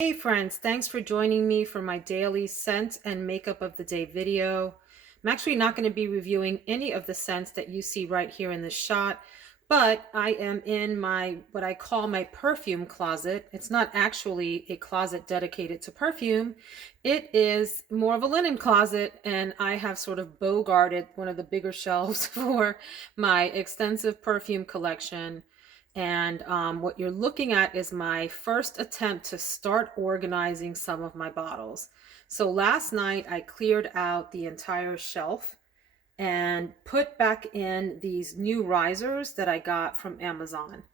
Hey friends, thanks for joining me for my daily scent and makeup of the day video. I'm actually not going to be reviewing any of the scents that you see right here in this shot, but I am in my what I call my perfume closet. It's not actually a closet dedicated to perfume. It is more of a linen closet, and I have sort of bogarted one of the bigger shelves for my extensive perfume collection. And what you're looking at is my first attempt to start organizing some of my bottles. So last night I cleared out the entire shelf and put back in these new risers that I got from Amazon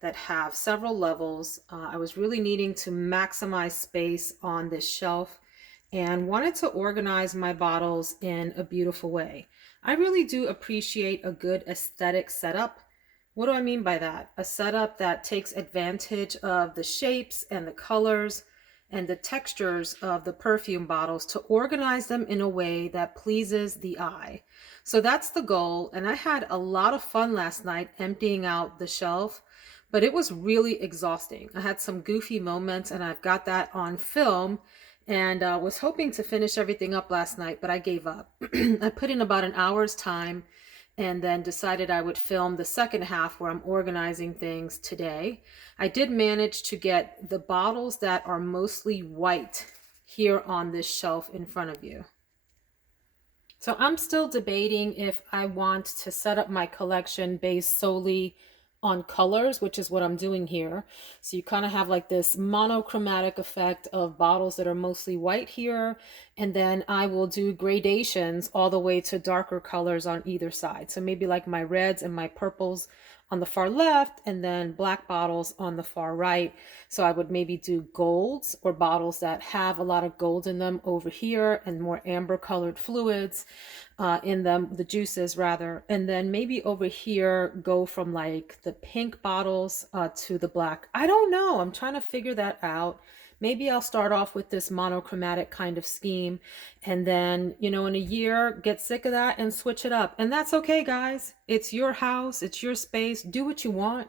that have several levels. I was really needing to maximize space on this shelf and wanted to organize my bottles in a beautiful way. I really do appreciate a good aesthetic setup. What do I mean by that? A setup that takes advantage of the shapes and the colors and the textures of the perfume bottles to organize them in a way that pleases the eye. So that's the goal. And I had a lot of fun last night emptying out the shelf, but it was really exhausting. I had some goofy moments and I've got that on film, and was hoping to finish everything up last night, but I gave up. I put in about an hour's time and then decided I would film the second half where I'm organizing things today. I did manage to get the bottles that are mostly white here on this shelf in front of you. So I'm still debating if I want to set up my collection based solely on colors, which is what I'm doing here. So you kind of have like this monochromatic effect of bottles that are mostly white here, and then I will do gradations all the way to darker colors on either side. So maybe like my reds and my purples on the far left and then black bottles on the far right. So I would maybe do golds or bottles that have a lot of gold in them over here and more amber colored fluids in them, the juices rather. And then maybe over here go from like the pink bottles to the black. I don't know. I'm trying to figure that out. Maybe I'll start off with this monochromatic kind of scheme and then, in a year, get sick of that and switch it up. And that's okay, guys. It's your house, it's your space. Do what you want.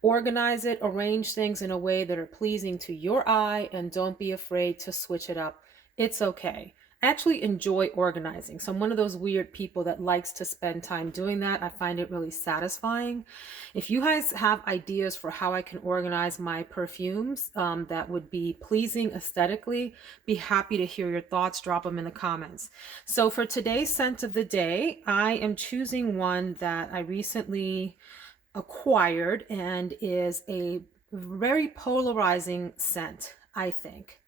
Organize it, arrange things in a way that are pleasing to your eye, and don't be afraid to switch it up. It's okay. I actually enjoy organizing. So I'm one of those weird people that likes to spend time doing that. I find it really satisfying. If you guys have ideas for how I can organize my perfumes that would be pleasing aesthetically, be happy to hear your thoughts. Drop them in the comments. So for today's scent of the day, I am choosing one that I recently acquired and is a very polarizing scent, I think.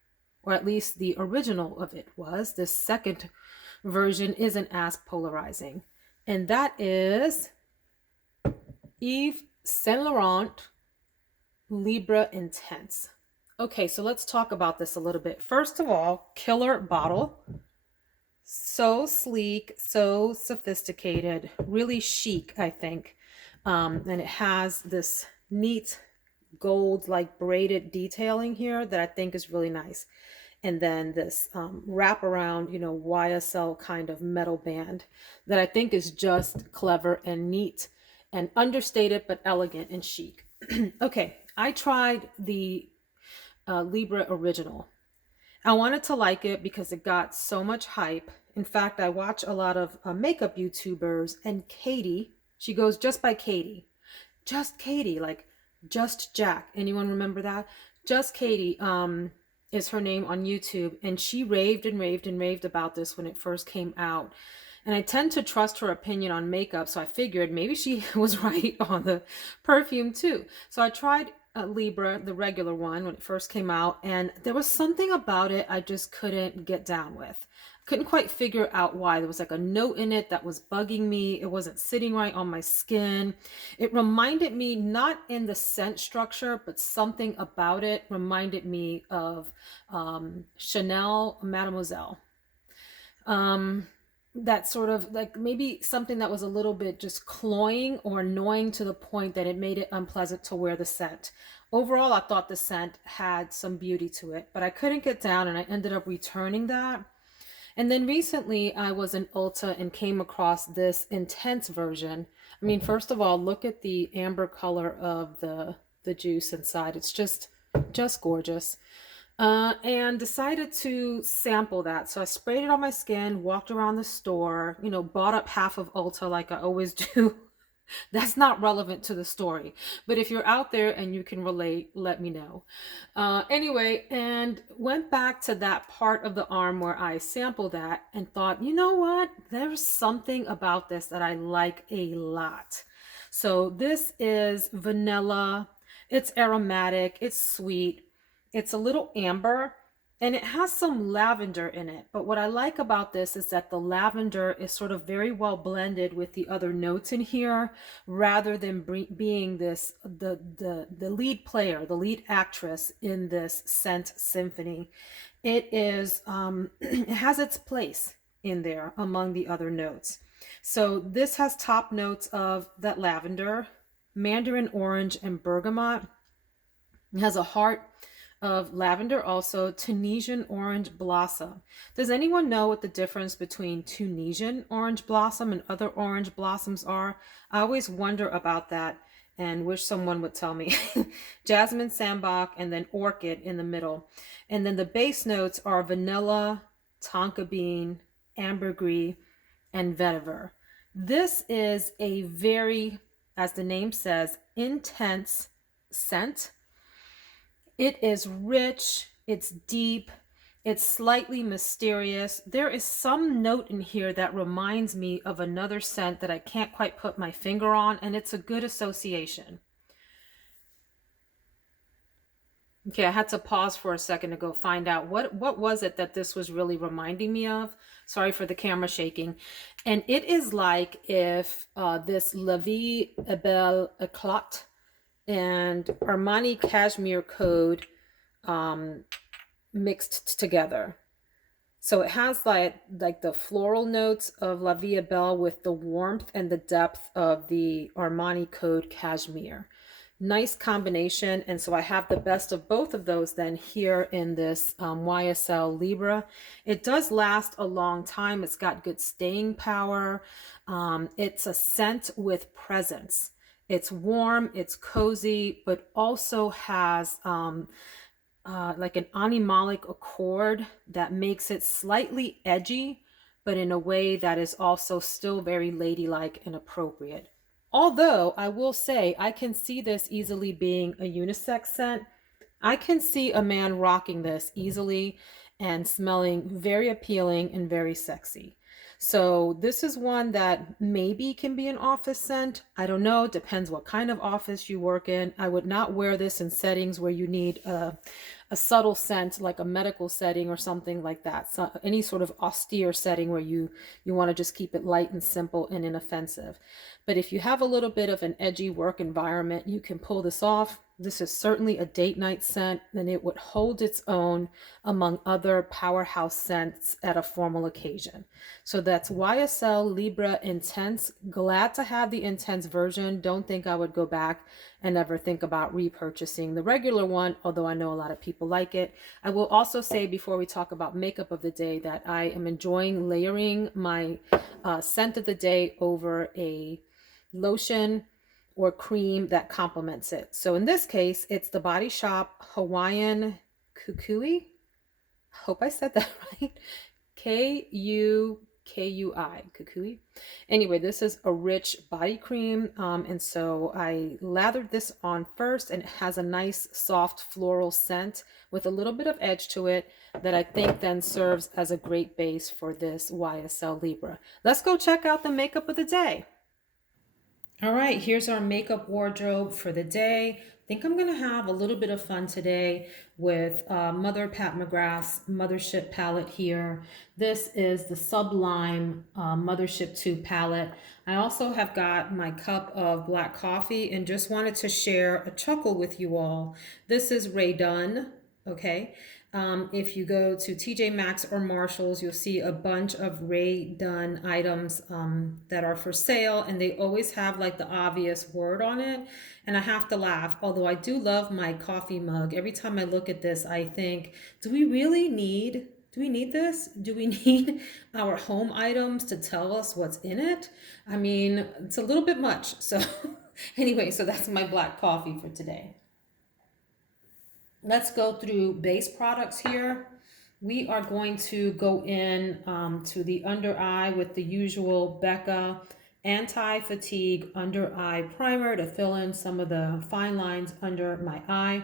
Or at least the original of it was. The second version isn't as polarizing. And that is Yves Saint Laurent Libre Intense. Okay, so let's talk about this a little bit. First of all, killer bottle. So sleek, so sophisticated, really chic, I think. And it has this neat gold like braided detailing here that I think is really nice. And then this wrap around, YSL kind of metal band that I think is just clever and neat and understated but elegant and chic. Okay, I tried the Libre Original. I wanted to like it because it got so much hype. In fact, I watch a lot of makeup YouTubers, and Katie, she goes just by Katie. Just Katie, like Just Jack. Anyone remember that? Just Katie is her name on YouTube, and she raved and raved and raved about this when it first came out. And I tend to trust her opinion on makeup, so I figured maybe she was right on the perfume too. So I tried Libre, the regular one, when it first came out, and there was something about it I just couldn't get down with. Couldn't quite figure out why. There was like a note in it that was bugging me. It wasn't sitting right on my skin. It reminded me, not in the scent structure, but something about it reminded me of Chanel Mademoiselle. That sort of like maybe something that was a little bit just cloying or annoying to the point that it made it unpleasant to wear the scent. Overall, I thought the scent had some beauty to it, but I couldn't get down and I ended up returning that. And then recently I was in Ulta and came across this intense version. I mean, first of all, look at the amber color of the juice inside. It's just gorgeous. And decided to sample that. So I sprayed it on my skin, walked around the store, you know, bought up half of Ulta like I always do. That's not relevant to the story. But if you're out there and you can relate, let me know. Anyway, and went back to that part of the arm where I sampled that and thought, you know what? There's something about this that I like a lot. So this is vanilla. It's aromatic. It's sweet. It's a little amber. And it has some lavender in it. But what I like about this is that the lavender is sort of very well blended with the other notes in here, rather than being this the lead player, the lead actress in this scent symphony. It is it has its place in there among the other notes. So this has top notes of that lavender, mandarin orange, and bergamot. It has a heart of lavender, also Tunisian orange blossom. Does anyone know what the difference between Tunisian orange blossom and other orange blossoms are? I always wonder about that and wish someone would tell me. Jasmine sambac and then orchid in the middle. And then the base notes are vanilla, tonka bean, ambergris, and vetiver. This is a very, as the name says, intense scent. It is rich, it's deep, it's slightly mysterious. There is some note in here that reminds me of another scent that I can't quite put my finger on, and it's a good association. Okay, I had to pause for a second to go find out what was it that this was really reminding me of. Sorry for the camera shaking. And it is like if this La Vie est Belle Eclat and Armani Cashmere Code mixed together. So it has like the floral notes of La Vie est Belle with the warmth and the depth of the Armani Code Cashmere. Nice combination. And so I have the best of both of those then here in this YSL Libre. It does last a long time. It's got good staying power. It's a scent with presence. It's warm, it's cozy, but also has like an animalic accord that makes it slightly edgy, but in a way that is also still very ladylike and appropriate. Although I will say I can see this easily being a unisex scent. I can see a man rocking this easily and smelling very appealing and very sexy. So this is one that maybe can be an office scent. I don't know. Depends what kind of office you work in. I would not wear this in settings where you need a subtle scent, like a medical setting or something like that. So any sort of austere setting where you want to just keep it light and simple and inoffensive. But if you have a little bit of an edgy work environment, you can pull this off. This is certainly a date night scent, and it would hold its own among other powerhouse scents at a formal occasion. So that's YSL Libre Intense. Glad to have the Intense version. Don't think I would go back and ever think about repurchasing the regular one, although I know a lot of people like it. I will also say before we talk about makeup of the day that I am enjoying layering my scent of the day over a lotion or cream that complements it. So in this case, it's the Body Shop Hawaiian Kukui. Hope I said that right. Kukui. Kukui. Anyway, this is a rich body cream. And so I lathered this on first, and it has a nice soft floral scent with a little bit of edge to it that I think then serves as a great base for this YSL Libre. Let's go check out the makeup of the day. All right, here's our makeup wardrobe for the day. I think I'm gonna have a little bit of fun today with Mother Pat Mcgrath's Mothership palette here. This is the Sublime Mothership 2 palette. I also have got my cup of black coffee and just wanted to share a chuckle with you all. This is Rae Dunn, okay? If you go to TJ Maxx or Marshalls, you'll see a bunch of Rae Dunn items that are for sale, and they always have like the obvious word on it. And I have to laugh, although I do love my coffee mug. Every time I look at this, I think, do we need this? Do we need our home items to tell us what's in it? I mean, it's a little bit much. So anyway, so that's my black coffee for today. let's go through base products here. We are going to go in to the under eye with the usual Becca Anti-Fatigue Under Eye Primer to fill in some of the fine lines under my eye.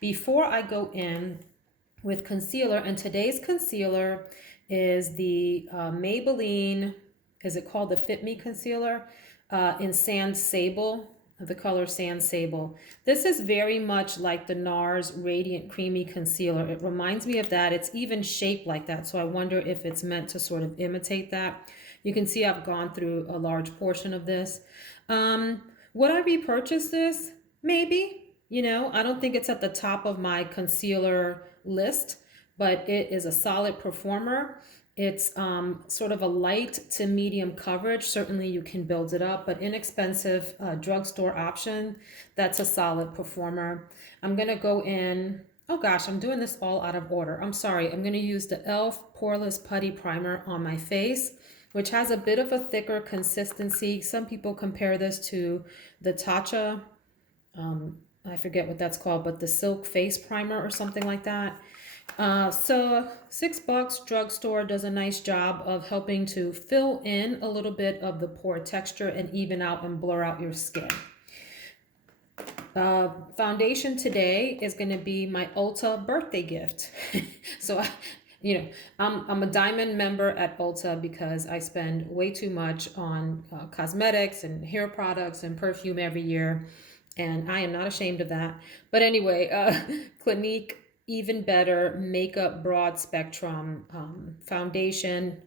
Before I go in with concealer, and today's concealer is the Maybelline, is it called the Fit Me Concealer in Sand Sable, the color Sand Sable. This is very much like the NARS Radiant Creamy Concealer. It reminds me of that. It's even shaped like that, so I wonder if it's meant to sort of imitate that. You can see I've gone through a large portion of this. Would I repurchase this? Maybe. You know, I don't think it's at the top of my concealer list, but it is a solid performer. It's sort of a light to medium coverage. Certainly you can build it up, but inexpensive drugstore option. That's a solid performer. I'm going to go in, oh gosh, I'm doing this all out of order. I'm sorry. I'm going to use the e.l.f. Poreless Putty Primer on my face, which has a bit of a thicker consistency. Some people compare this to the Tatcha, I forget what that's called, but the Silk Face Primer or something like that. So $6 drugstore does a nice job of helping to fill in a little bit of the pore texture and even out and blur out your skin. Foundation today is going to be my Ulta birthday gift. So I'm a diamond member at Ulta because I spend way too much on cosmetics and hair products and perfume every year. And I am not ashamed of that. But anyway, Clinique Even Better Makeup Broad Spectrum foundation.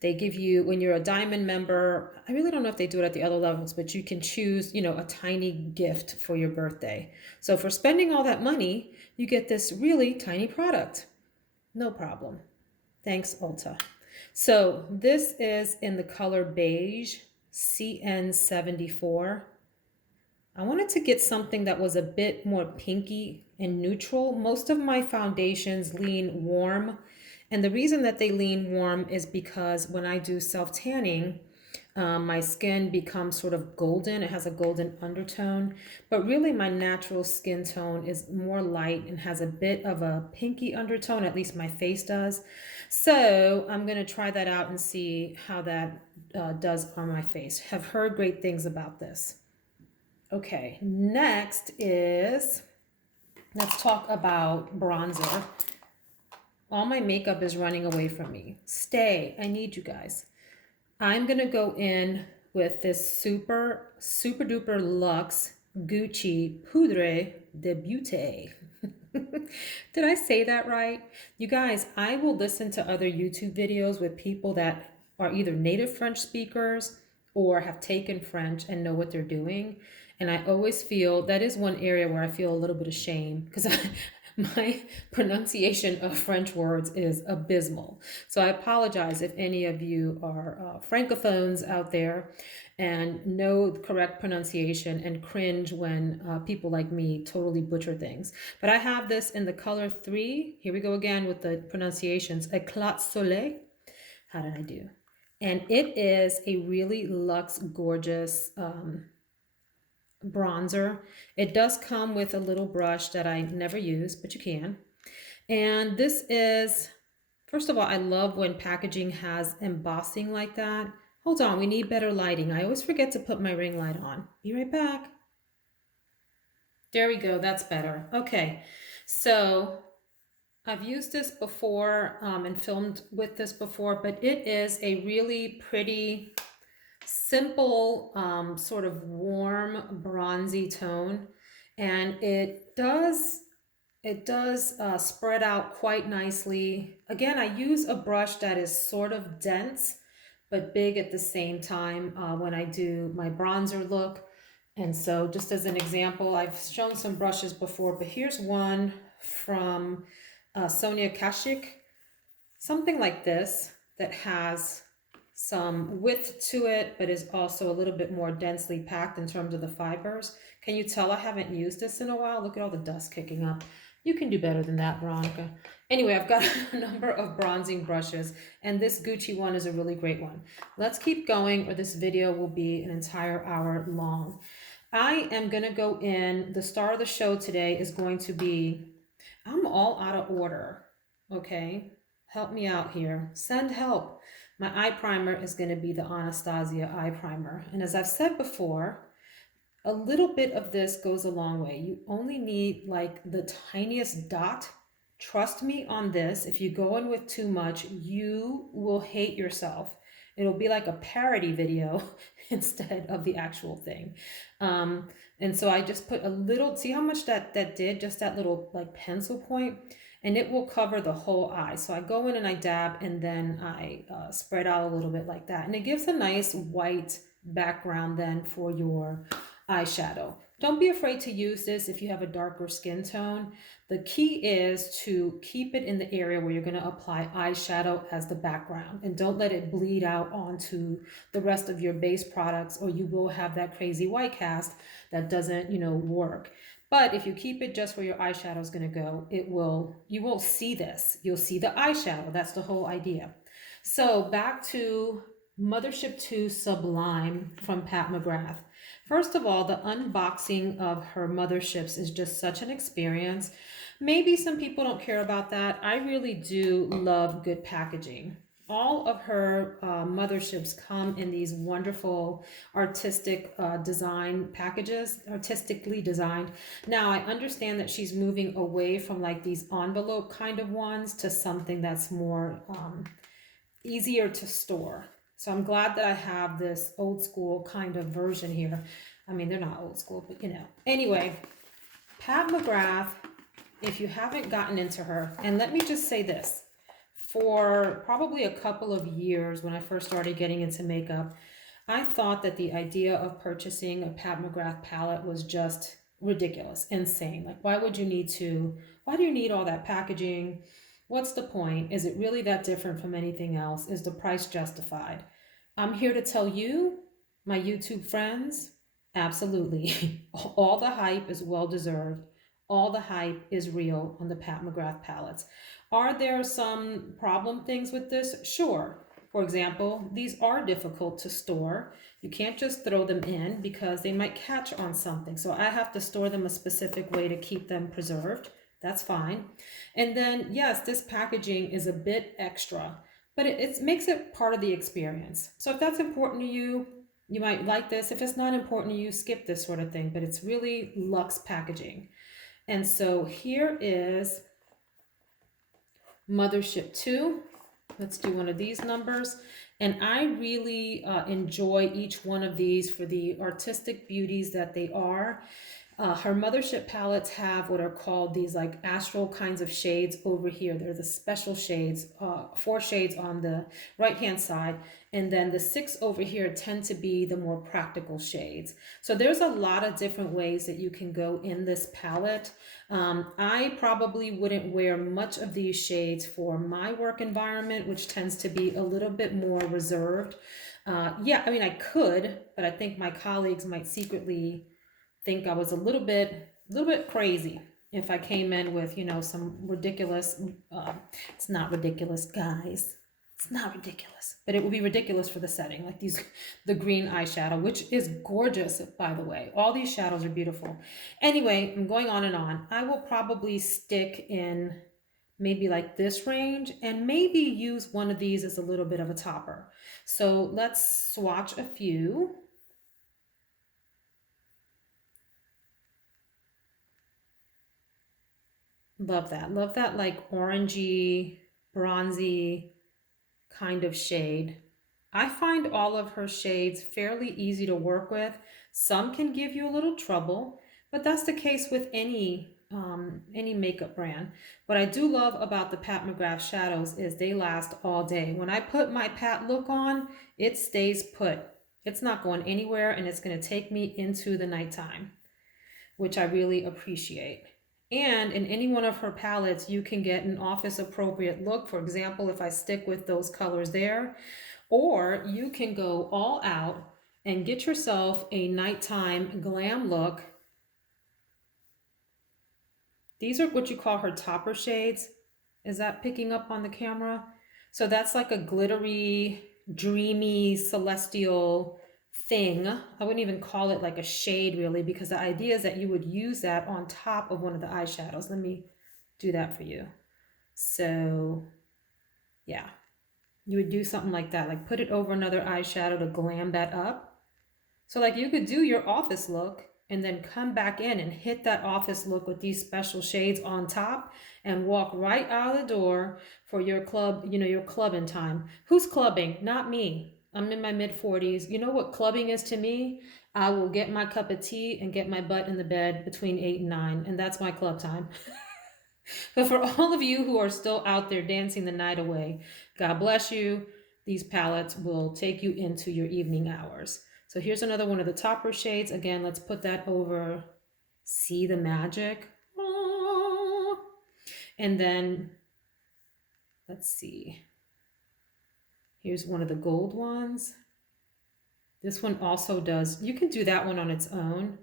They give you, when you're a diamond member, I really don't know if they do it at the other levels, but you can choose, a tiny gift for your birthday. So for spending all that money, you get this really tiny product. No problem. Thanks, Ulta. So this is in the color beige, CN74. I wanted to get something that was a bit more pinky and neutral. Most of my foundations lean warm. And the reason that they lean warm is because when I do self-tanning, my skin becomes sort of golden. It has a golden undertone. But really my natural skin tone is more light and has a bit of a pinky undertone, at least my face does. So I'm going to try that out and see how that does on my face. Have heard great things about this. Okay, next is, let's talk about bronzer. All my makeup is running away from me. Stay, I need you guys. I'm gonna go in with this super duper luxe Gucci Poudre de Beauté. Did I say that right? You guys, I will listen to other YouTube videos with people that are either native French speakers or have taken French and know what they're doing. And I always feel that is one area where I feel a little bit of shame because my pronunciation of French words is abysmal. So I apologize if any of you are francophones out there and know the correct pronunciation and cringe when people like me totally butcher things. But I have this in the color 3. Here we go again with the pronunciations. Éclat Soleil. How did I do? And it is a really luxe, gorgeous bronzer. It does come with a little brush that I never use, but you can. And this is, first of all, I love when packaging has embossing like that. Hold on, we need better lighting. I always forget to put my ring light on. Be right back. There we go, that's better. Okay, so I've used this before and filmed with this before, but it is a really pretty, simple, sort of warm, bronzy tone. And it does spread out quite nicely. Again, I use a brush that is sort of dense, but big at the same time when I do my bronzer look. And so just as an example, I've shown some brushes before, but here's one from Sonia Kashuk, something like this that has some width to it, but is also a little bit more densely packed in terms of the fibers. Can you tell I haven't used this in a while? Look at all the dust kicking up. You can do better than that, Veronica. Anyway, I've got a number of bronzing brushes, and this Gucci one is a really great one. Let's keep going, or this video will be an entire hour long. I am going to go in, the star of the show today is going to be, I'm all out of order, okay? Help me out here. Send help. My eye primer is going to be the Anastasia Eye Primer. And as I've said before, a little bit of this goes a long way. You only need like the tiniest dot. Trust me on this. If you go in with too much, you will hate yourself. It'll be like a parody video instead of the actual thing. Um, and so I just put a little, see how much that did, just that little like pencil point, and it will cover the whole eye. So I go in and I dab, and then I spread out a little bit like that. And it gives a nice white background then for your eyeshadow. Don't be afraid to use this if you have a darker skin tone. The key is to keep it in the area where you're going to apply eyeshadow as the background, and don't let it bleed out onto the rest of your base products, or you will have that crazy white cast that doesn't, work. But if you keep it just where your eyeshadow is going to go, you won't see this. You'll see the eyeshadow. That's the whole idea. So back to Mothership 2 Sublime from Pat Mcgrath. First of all, the unboxing of her motherships is just such an experience. Maybe some people don't care about that. I really do love good packaging. All of her motherships come in these wonderful artistic design packages, artistically designed. Now, I understand that she's moving away from like these envelope kind of ones to something that's more easier to store. So I'm glad that I have this old school kind of version here. I mean, they're not old school, but Anyway, Pat Mcgrath, if you haven't gotten into her, and let me just say this, for probably a couple of years when I first started getting into makeup, I thought that the idea of purchasing a Pat Mcgrath palette was just ridiculous, insane. Like, why do you need all that packaging? What's the point? Is it really that different from anything else? Is the price justified? I'm here to tell you, my YouTube friends, absolutely. All the hype is well deserved. All the hype is real on the Pat Mcgrath palettes. Are there some problem things with this? Sure. For example, these are difficult to store. You can't just throw them in because they might catch on something. So I have to store them a specific way to keep them preserved. That's fine. And then, yes, this packaging is a bit extra, but it makes it part of the experience. So if that's important to you, you might like this. If it's not important to you, skip this sort of thing, but it's really luxe packaging. And so here is Mothership 2. Let's do one of these numbers. And I really enjoy each one of these for the artistic beauties that they are. Her Mothership palettes have what are called these like astral kinds of shades over here. They're the special shades, 4 shades on the right hand side, and then the 6 over here tend to be the more practical shades. So there's a lot of different ways that you can go in this palette. I probably wouldn't wear much of these shades for my work environment, which tends to be a little bit more reserved. Yeah, I mean, I could, but I think my colleagues might secretly think I was a little bit crazy if I came in with, some ridiculous, it's not ridiculous, guys. It's not ridiculous, but it would be ridiculous for the setting, like the green eyeshadow, which is gorgeous, by the way. All these shadows are beautiful. Anyway, I'm going on and on. I will probably stick in maybe like this range and maybe use one of these as a little bit of a topper. So let's swatch a few. Love that. Love that like orangey, bronzy kind of shade. I find all of her shades fairly easy to work with. Some can give you a little trouble, but that's the case with any makeup brand. What I do love about the Pat Mcgrath shadows is they last all day. When I put my Pat look on, it stays put. It's not going anywhere, and it's going to take me into the nighttime, which I really appreciate. And in any one of her palettes, you can get an office appropriate look. For example, if I stick with those colors there, or you can go all out and get yourself a nighttime glam look. These are what you call her topper shades. Is that picking up on the camera? So that's like a glittery, dreamy, celestial thing. I wouldn't even call it like a shade really, because the idea is that you would use that on top of one of the eyeshadows. Let me do that for you. So yeah, you would do something like that, like put it over another eyeshadow to glam that up. So like you could do your office look and then come back in and hit that office look with these special shades on top and walk right out of the door for your club, you know, your clubbing time. Who's clubbing? Not me. I'm in my mid 40s. You know what clubbing is to me? I will get my cup of tea and get my butt in the bed between 8 and 9, and that's my club time. But for all of you who are still out there dancing the night away, God bless you. These palettes will take you into your evening hours. So here's another one of the topper shades. Again, let's put that over. See the magic? Aww. And then, let's see. Here's one of the gold ones. This one also does, you can do that one on its own,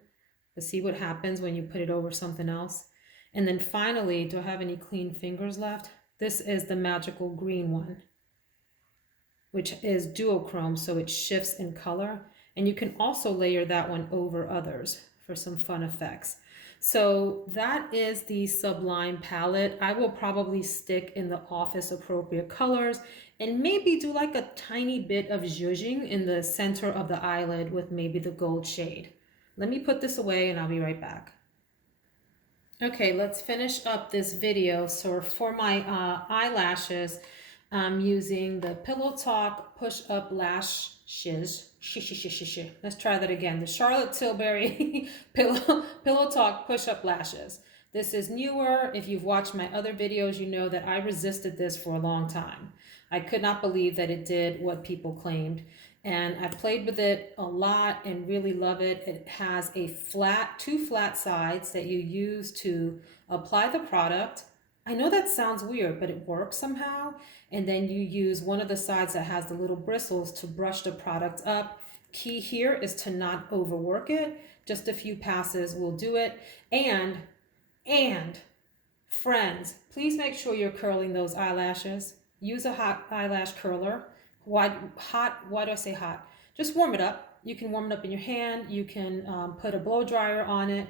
but see what happens when you put it over something else. And then finally, do I have any clean fingers left? This is the magical green one, which is duochrome, so it shifts in color. And you can also layer that one over others for some fun effects. So that is the Sublime palette. I will probably stick in the office appropriate colors and maybe do like a tiny bit of zhuzhing in the center of the eyelid with maybe the gold shade. Let me put this away and I'll be right back. Okay, let's finish up this video. So for my eyelashes, I'm using the Pillow Talk Push Up Lashes. Let's try that again. The Charlotte Tilbury Pillow Talk Push Up Lashes. This is newer. If you've watched my other videos, you know that I resisted this for a long time. I could not believe that it did what people claimed. And I played with it a lot and really love it. It has a two flat sides that you use to apply the product. I know that sounds weird, but it works somehow. And then you use one of the sides that has the little bristles to brush the product up. Key here is to not overwork it. Just a few passes will do it. And friends, please make sure you're curling those eyelashes. Use a hot eyelash curler. Why do I say hot? Just warm it up. You can warm it up in your hand. You can put a blow dryer on it.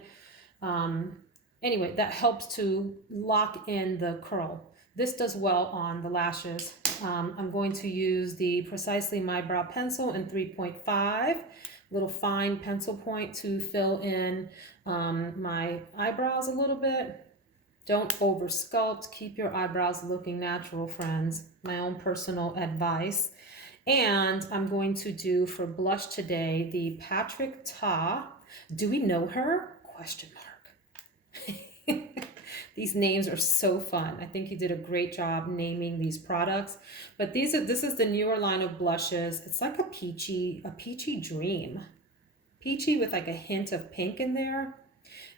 Anyway, that helps to lock in the curl. This does well on the lashes. I'm going to use the Precisely My Brow Pencil in 3.5, little fine pencil point to fill in my eyebrows a little bit. Don't over sculpt. Keep your eyebrows looking natural, friends. My own personal advice. And I'm going to do for blush today the Patrick Ta. Do we know her? Question mark. These names are so fun. I think you did a great job naming these products. But this is the newer line of blushes. It's like a peachy dream. Peachy with like a hint of pink in there.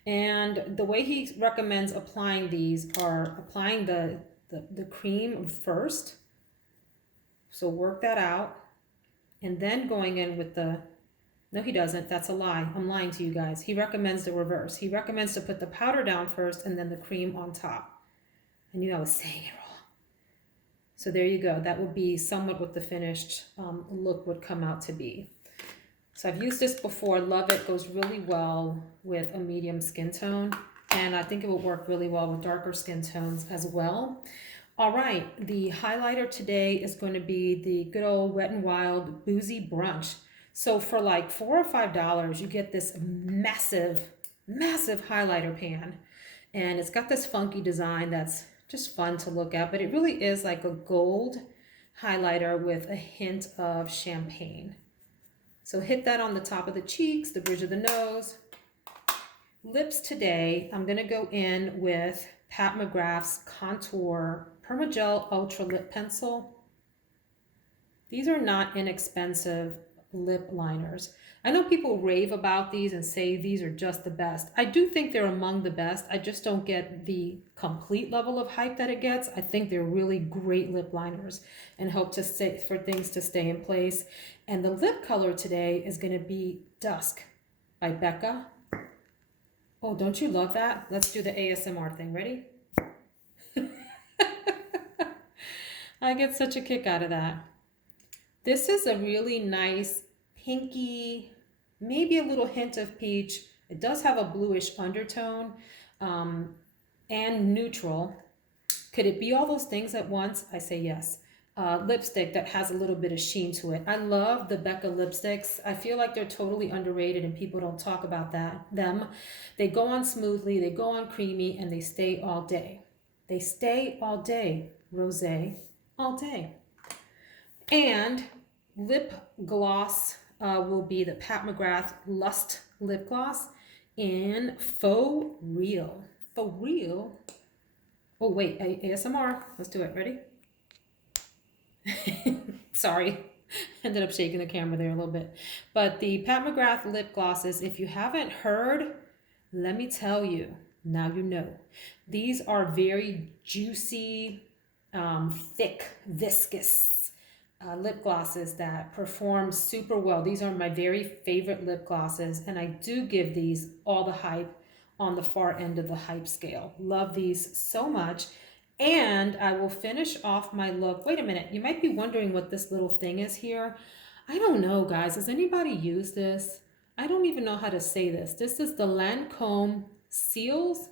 And the way he recommends applying these are applying the cream first. So work that out. And then going in with the, no he doesn't, that's a lie. I'm lying to you guys. He recommends the reverse. He recommends to put the powder down first and then the cream on top. I knew I was saying it wrong. So there you go. That would be somewhat what the finished look would come out to be. So I've used this before, love it, goes really well with a medium skin tone, and I think it will work really well with darker skin tones as well. All right, the highlighter today is going to be the good old Wet n Wild Boozy Brunch. So for like $4 or $5, you get this massive highlighter pan, and it's got this funky design that's just fun to look at, but it really is like a gold highlighter with a hint of champagne. So hit that on the top of the cheeks, the bridge of the nose. Lips today, I'm going to go in with Pat Mcgrath's Contour Perma Ultra Lip Pencil. These are not inexpensive lip liners. I know people rave about these and say these are just the best. I do think they're among the best. I just don't get the complete level of hype that it gets. I think they're really great lip liners and help to stay, for things to stay in place. And the lip color today is going to be Dusk by Becca. Oh, don't you love that? Let's do the ASMR thing. Ready? I get such a kick out of that. This is a really nice pinky, maybe a little hint of peach. It does have a bluish undertone. And and neutral. Could it be all those things at once? I say yes. Lipstick that has a little bit of sheen to it. I love the Becca Lipsticks. I feel like they're totally underrated and people don't talk about them. They go on smoothly, they go on creamy, and they stay all day. They stay all day. Rosé, all day. And lip gloss will be the Pat Mcgrath Lust Lip Gloss in Faux Real. Faux Real? Oh wait, ASMR. Let's do it. Ready? Sorry, ended up shaking the camera there a little bit. But the Pat Mcgrath lip glosses, if you haven't heard, let me tell you, now you know. These are very juicy, thick, viscous lip glosses that perform super well. These are my very favorite lip glosses, and I do give these all the hype on the far end of the hype scale. Love these so much. And I will finish off my look. Wait a minute, you might be wondering what this little thing is here. I don't know, guys. Does anybody use this? I don't even know how to say this. This is the Lancome Cils,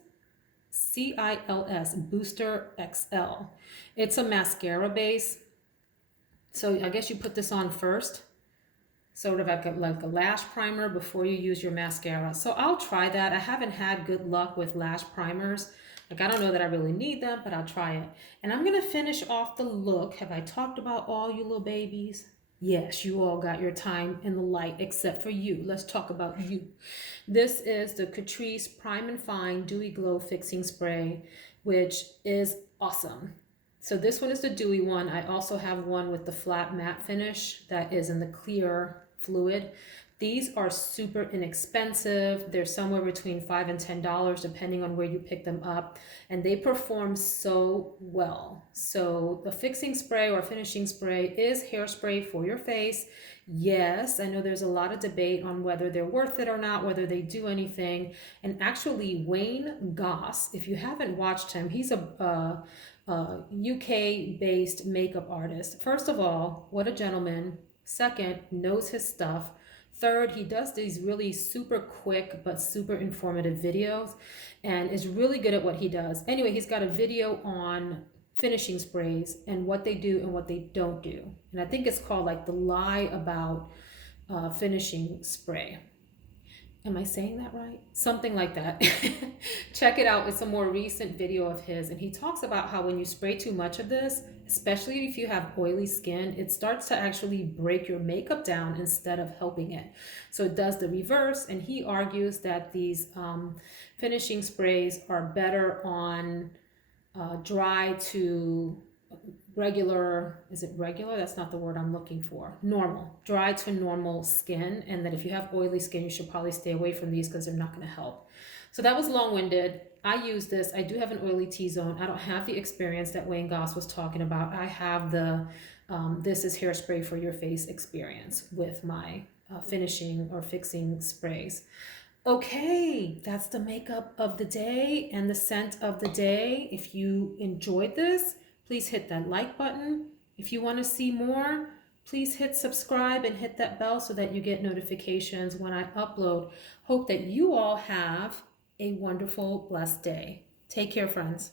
C-I-L-S, Booster XL. It's a mascara base. So I guess you put this on first, sort of like a lash primer before you use your mascara. So I'll try that. I haven't had good luck with lash primers. Like, I don't know that I really need them, but I'll try it. And I'm going to finish off the look. Have I talked about all you little babies? Yes, you all got your time in the light, except for you. Let's talk about you. This is the Catrice Prime and Fine Dewy Glow Fixing Spray, which is awesome. So this one is the dewy one. I also have one with the flat matte finish that is in the clear fluid. These are super inexpensive. They're somewhere between $5 and $10 depending on where you pick them up, and they perform so well. So the fixing spray or finishing spray is hairspray for your face. Yes, I know there's a lot of debate on whether they're worth it or not, whether they do anything. And actually, Wayne Goss, if you haven't watched him, he's a UK-based makeup artist. First of all, what a gentleman. Second, knows his stuff. Third, he does these really super quick but super informative videos and is really good at what he does. Anyway, he's got a video on finishing sprays and what they do and what they don't do. And I think it's called like The Lie About Finishing Spray. Am I saying that right? Something like that. Check it out. It's a more recent video of his. And he talks about how when you spray too much of this, especially if you have oily skin, it starts to actually break your makeup down instead of helping it. So it does the reverse. And he argues that these finishing sprays are better on dry to regular, is it regular? That's not the word I'm looking for. Normal, dry to normal skin. And that if you have oily skin, you should probably stay away from these because they're not going to help. So that was long-winded. I use this. I do have an oily T-zone. I don't have the experience that Wayne Goss was talking about. I have the this is hairspray for your face experience with my finishing or fixing sprays. Okay, that's the makeup of the day and the scent of the day. If you enjoyed this, please hit that like button. If you want to see more, please hit subscribe and hit that bell so that you get notifications when I upload. Hope that you all have a wonderful, blessed day. Take care, friends.